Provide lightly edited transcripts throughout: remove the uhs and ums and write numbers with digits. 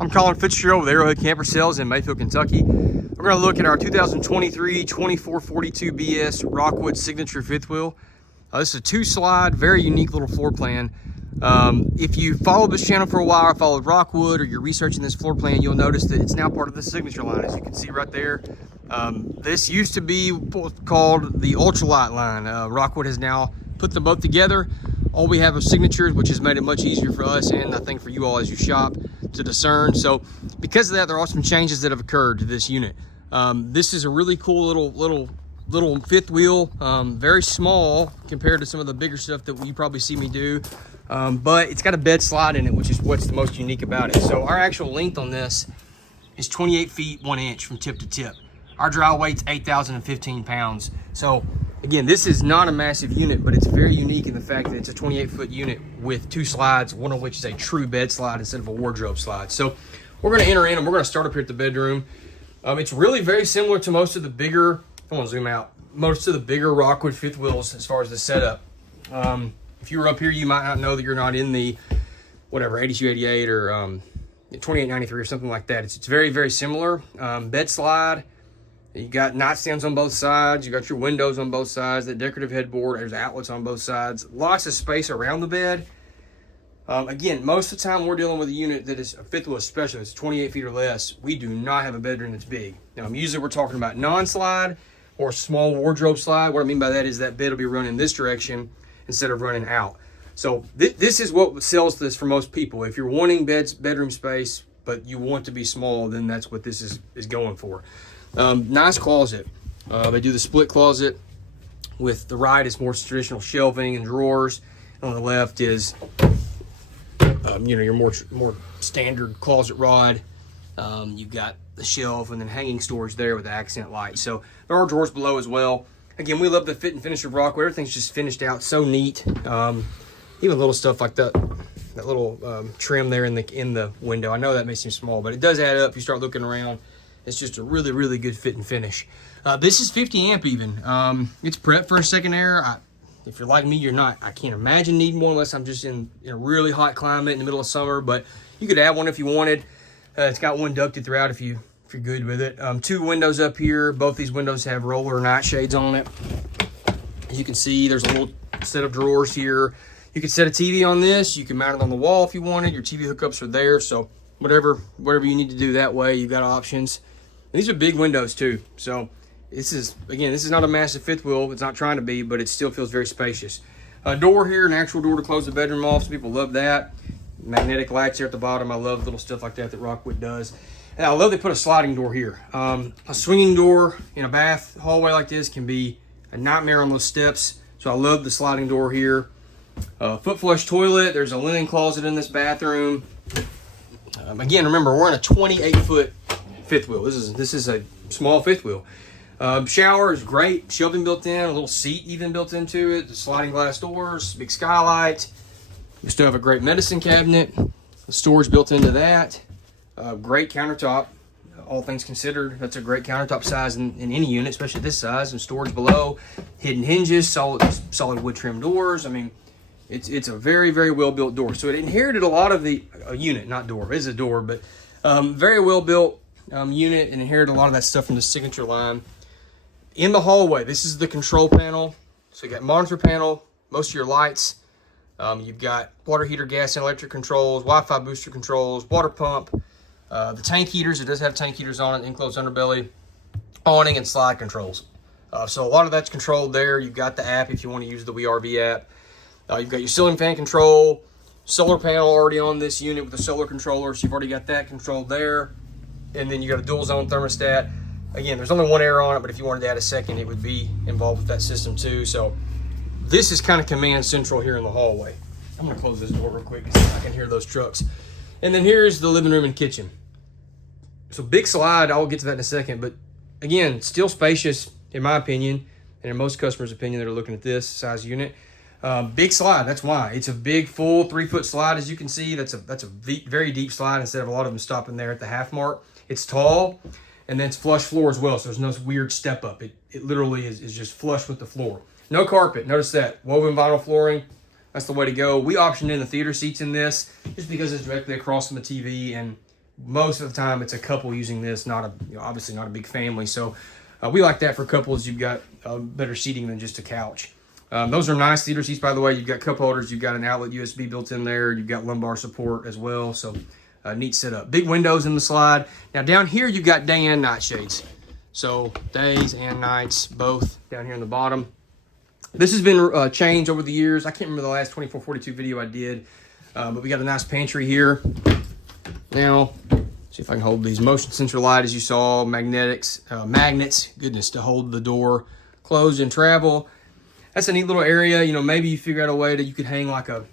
I'm Colin Fitzgerald with Arrowhead Camper Sales in Mayfield, Kentucky. We're going to look at our 2023 2442 BS Rockwood Signature fifth wheel. This is a two-slide, very unique little floor plan. If you followed this channel for a while, or followed Rockwood, or you're researching this floor plan, you'll notice that it's now part of the Signature line, as you can see right there. This used to be called the Ultralight line. Rockwood has now put them both together. All we have are signatures, which has made it much easier for us and I think for you all as you shop to discern. So because of that, there are some changes that have occurred to this unit. This is a really cool little fifth wheel, very small compared to some of the bigger stuff that you probably see me do. But it's got a bed slide in it, which is what's the most unique about it. So our actual length on this is 28 feet 1 inch from tip to tip. Our dry weight's 8,015 pounds. So again, this is not a massive unit, but it's very unique in the fact that it's a 28-foot unit with two slides, one of which is a true bed slide instead of a wardrobe slide. So we're going to enter in and we're going to start up here at the bedroom. It's really very similar to most of the bigger, I want to zoom out, most of the bigger Rockwood fifth wheels as far as the setup. If you were up here, you might not know that you're not in the, whatever, 8288 or 2893 or something like that. It's very, very similar. Bed slide. You got nightstands on both sides. You got your windows on both sides. That decorative headboard. There's outlets on both sides. Lots of space around the bed. Again, most of the time we're dealing with a unit that is a fifth wheel, especially it's 28 feet or less. We do not have a bedroom that's big. Now, usually we're talking about non-slide or small wardrobe slide. What I mean by that is that bed will be running this direction instead of running out. So this is what sells this for most people. If you're wanting bedroom space, but you want to be small, then that's what this is going for. Nice closet. They do the split closet. With the right is more traditional shelving and drawers. On the left is your more standard closet rod. You've got the shelf and then hanging storage there with the accent light. So there are drawers below as well. Again, we love the fit and finish of Rockwood. Everything's just finished out so neat. Even little stuff like that little trim there in the window. I know that may seem small, but it does add up. You start looking around. It's just a really, really good fit and finish. This is 50 amp even. It's prepped for a second air. If you're like me, I can't imagine needing one unless I'm just in a really hot climate in the middle of summer, but you could add one if you wanted. It's got one ducted throughout if you're good with it. Two windows up here. Both these windows have roller nightshades on it. As you can see, there's a little set of drawers here. You could set a TV on this. You can mount it on the wall if you wanted. Your TV hookups are there, so whatever you need to do that way, you've got options. And these are big windows too. So this is not a massive fifth wheel. It's not trying to be, but it still feels very spacious. A door here, an actual door to close the bedroom off. Some people love that. Magnetic lights here at the bottom. I love little stuff like that Rockwood does. And I love they put a sliding door here. A swinging door in a bath hallway like this can be a nightmare on those steps. So I love the sliding door here. Foot flush toilet. There's a linen closet in this bathroom. Again, remember, we're in a 28-foot fifth wheel. This is a small fifth wheel. Shower is great. Shelving built in. A little seat even built into it. The sliding glass doors. Big skylight. We still have a great medicine cabinet. The storage built into that. Great countertop. All things considered, that's a great countertop size in any unit, especially this size. And storage below. Hidden hinges. Solid wood trim doors. I mean, it's a very, very well built door. So it inherited a lot of the unit, not door. It is a door, but very well built unit, and inherited a lot of that stuff from the Signature line. In the hallway, this is the control panel. So you got monitor panel, most of your lights. You've got water heater, gas and electric controls, Wi-Fi booster controls, water pump, the tank heaters. It does have tank heaters on it, enclosed underbelly, awning and slide controls. So a lot of that's controlled there. You've got the app if you want to use the WeRV app. You've got your ceiling fan control, solar panel already on this unit with a solar controller. So you've already got that controlled there. And then you got a dual zone thermostat. Again, there's only one air on it, but if you wanted to add a second, it would be involved with that system too. So this is kind of command central here in the hallway. I'm gonna close this door real quick so I can hear those trucks. And then here's the living room and kitchen. So big slide, I'll get to that in a second, but again, still spacious in my opinion, and in most customers' opinion that are looking at this size unit. Big slide, that's why. It's a big full 3-foot slide, as you can see. That's a very deep slide instead of a lot of them stopping there at the half mark. It's tall, and then it's flush floor as well, so there's no weird step up. It literally is just flush with the floor. No carpet, notice that. Woven vinyl flooring, that's the way to go. We optioned in the theater seats in this just because it's directly across from the TV, and most of the time it's a couple using this, not a, obviously not a big family. So we like that for couples. You've got better seating than just a couch. Those are nice theater seats, by the way. You've got cup holders, you've got an outlet USB built in there, you've got lumbar support as well. So neat setup. Big windows in the slide. Now down here you've got day and night shades. So days and nights, both down here in the bottom. This has been changed over the years. I can't remember the last 2442 video I did, but we got a nice pantry here. Now, see if I can hold these. Motion sensor light, as you saw, magnets, goodness, to hold the door closed and travel. That's a neat little area. You know, maybe you figure out a way that you could hang like a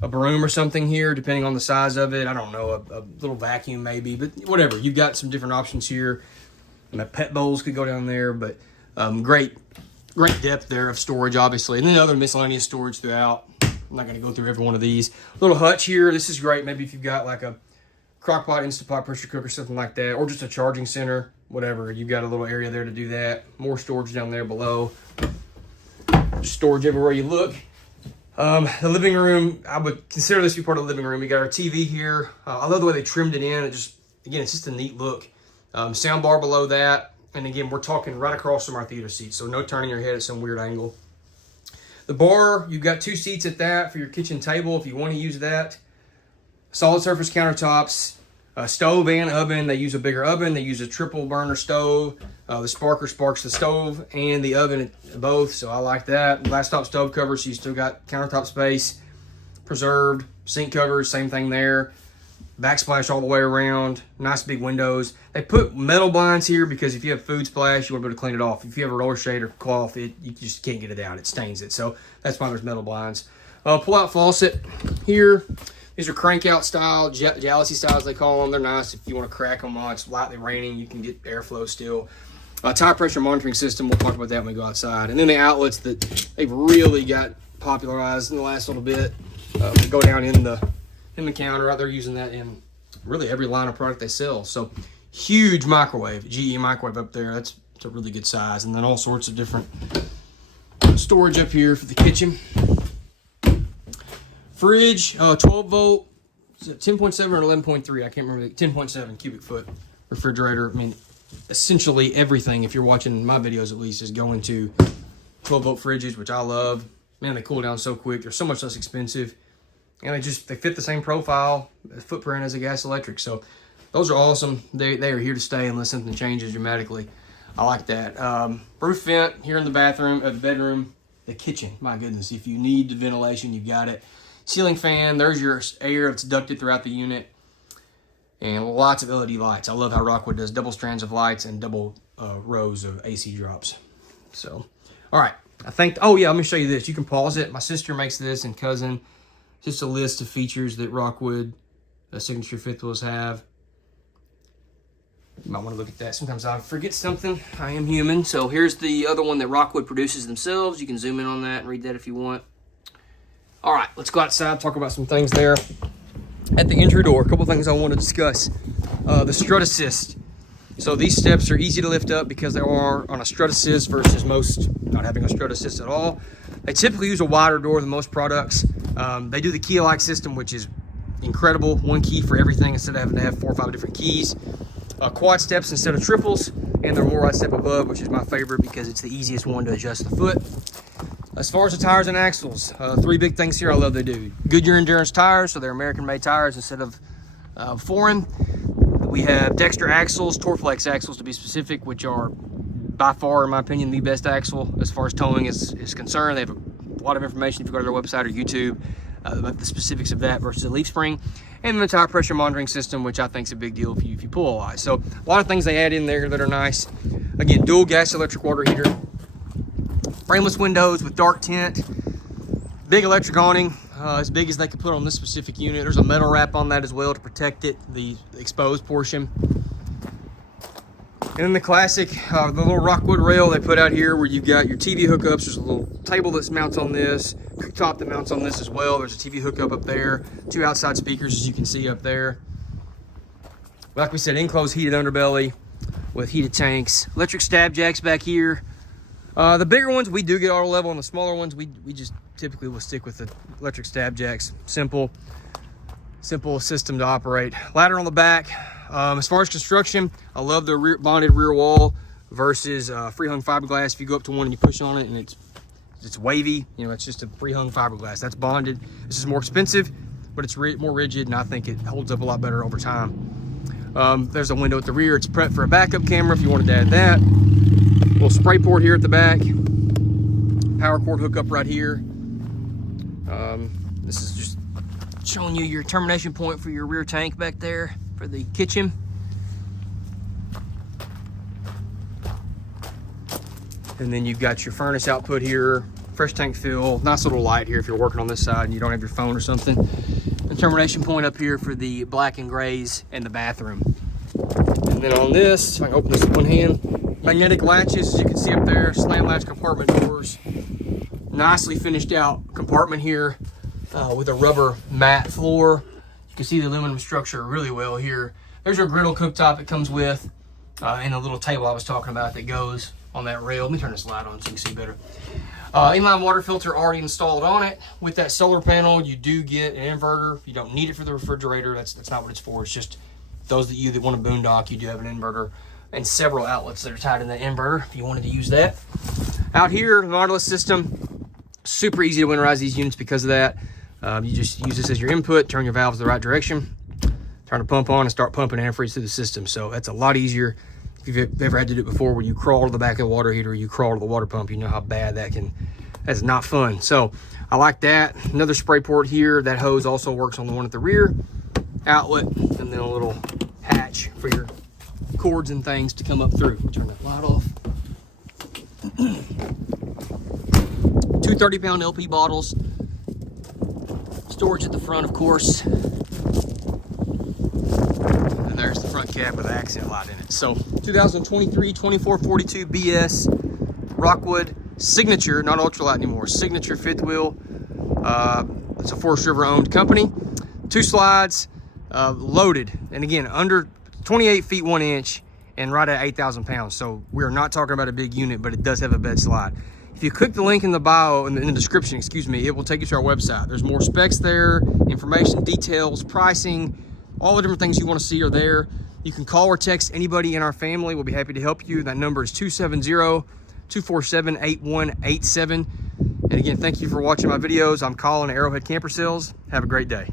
broom or something here, depending on the size of it. I don't know, a little vacuum maybe, but whatever. You've got some different options here. My pet bowls could go down there, but great depth there of storage, obviously. And then other miscellaneous storage throughout. I'm not going to go through every one of these. Little hutch here. This is great. Maybe if you've got like a crock pot, Instant Pot, pressure cooker, something like that, or just a charging center, whatever. You've got a little area there to do that. More storage down there below. Storage everywhere you look. The living room, I would consider this to be part of the living room. We got our TV here. I love the way they trimmed it in. It just, again, it's just a neat look. Sound bar below that. And again, we're talking right across from our theater seats, so no turning your head at some weird angle. The bar, you've got 2 seats at that for your kitchen table if you want to use that. Solid surface countertops, stove and oven. They use a bigger oven. They use a triple burner stove. The sparker sparks the stove and the oven both, so I like that. Glass top stove cover, so you still got countertop space preserved. Sink covers, same thing there. Backsplash all the way around. Nice big windows. They put metal blinds here because if you have food splash, you want to be able to clean it off. If you have a roller shade or cloth, you just can't get it out. It stains it. So that's why there's metal blinds. Pull-out faucet here. These are crank-out style, jealousy styles they call them. They're nice if you want to crack them while it's lightly raining. You can get airflow still. Tire pressure monitoring system. We'll talk about that when we go outside. And then the outlets that they've really got popularized in the last little bit. Go down in the counter. They're using that in really every line of product they sell. So huge microwave, GE microwave up there. It's a really good size. And then all sorts of different storage up here for the kitchen. Fridge, 12 volt, 10.7 or 11.3. I can't remember. 10.7 cubic foot refrigerator. I mean, essentially everything, if you're watching my videos at least, is going to 12 volt fridges, which I love. Man, they cool down so quick. They're so much less expensive. And they fit the same profile, footprint as a gas electric. So those are awesome. They are here to stay unless something changes dramatically. I like that. Roof vent here in the bathroom, the bedroom, the kitchen. My goodness, if you need the ventilation, you've got it. Ceiling fan, there's your air that's ducted throughout the unit. And lots of LED lights. I love how Rockwood does double strands of lights and double rows of AC drops. So, all right. I think, oh yeah, let me show you this. You can pause it. My sister makes this and cousin. Just a list of features that Rockwood signature fifth wheels have. You might want to look at that. Sometimes I forget something. I am human. So here's the other one that Rockwood produces themselves. You can zoom in on that and read that if you want. All right, let's go outside, talk about some things there. At the entry door, a couple things I want to discuss. The strut assist. So these steps are easy to lift up because they are on a strut assist versus most not having a strut assist at all. They typically use a wider door than most products. They do the key-alike system, which is incredible. One key for everything instead of having to have 4 or 5 different keys. Quad steps instead of triples, and they're more right step above, which is my favorite because it's the easiest one to adjust the foot. As far as the tires and axles, 3 big things here I love they do. Goodyear endurance tires, so they're American-made tires instead of foreign. We have Dexter axles, Torflex axles to be specific, which are by far, in my opinion, the best axle as far as towing is concerned. They have a lot of information if you go to their website or YouTube about the specifics of that versus a leaf spring. And then the tire pressure monitoring system, which I think is a big deal if you pull a lot. So a lot of things they add in there that are nice. Again, dual gas electric water heater. Frameless windows with dark tint. Big electric awning, as big as they could put on this specific unit. There's a metal wrap on that as well to protect it, the exposed portion. And then the classic, the little Rockwood rail they put out here where you've got your TV hookups. There's a little table that mounts on this, cooktop that mounts on this as well. There's a TV hookup up there, 2 outside speakers as you can see up there. Like we said, enclosed heated underbelly with heated tanks. Electric stab jacks back here. The bigger ones, we do get auto level, and the smaller ones, we just typically will stick with the electric stab jacks. Simple system to operate. Ladder on the back. As far as construction, I love the bonded rear wall versus free-hung fiberglass. If you go up to one and you push on it and it's wavy, you know, it's just a free-hung fiberglass. That's bonded. This is more expensive, but it's more rigid, and I think it holds up a lot better over time. There's a window at the rear. It's prepped for a backup camera if you wanted to add that. Little spray port here at the back. Power cord hookup right here. This is just showing you your termination point for your rear tank back there for the kitchen. And then you've got your furnace output here, fresh tank fill, nice little light here if you're working on this side and you don't have your phone or something. And termination point up here for the black and grays and the bathroom. And then on this, if I can open this with one hand, magnetic latches, as you can see up there, slam latch compartment doors. Nicely finished out compartment here with a rubber mat floor. You can see the aluminum structure really well here. There's your griddle cooktop it comes with, and a little table I was talking about that goes on that rail. Let me turn this light on so you can see better. Inline water filter already installed on it. With that solar panel, you do get an inverter. You don't need it for the refrigerator. That's not what it's for. It's just those that want a boondock, you do have an inverter and several outlets that are tied in the inverter if you wanted to use that. Out here, the modulus system, super easy to winterize these units because of that. You just use this as your input, turn your valves the right direction, turn the pump on and start pumping antifreeze through the system. So that's a lot easier. If you've ever had to do it before where you crawl to the back of the water heater, you crawl to the water pump, you know how bad that's not fun. So I like that. Another spray port here. That hose also works on the one at the rear. Outlet, and then a little hatch for your cords and things to come up through. Turn that light off. 2 30-pound LP bottles. Storage at the front, of course. And there's the front cab with the accent light in it. So 2023 2442 BS Rockwood Signature, not ultralight anymore, Signature fifth wheel. It's a Forest River owned company. 2 slides, loaded, and again under 28 feet 1 inch and right at 8,000 pounds. So we're not talking about a big unit, but it does have a bed slide. If you click the link in the bio, in the description, excuse me, it will take you to our website. There's more specs there, information, details, pricing, all the different things you want to see are there. You can call or text anybody in our family. We'll be happy to help you. That number is 270-247-8187. And again, thank you for watching my videos. I'm Colin at Arrowhead Camper Sales. Have a great day.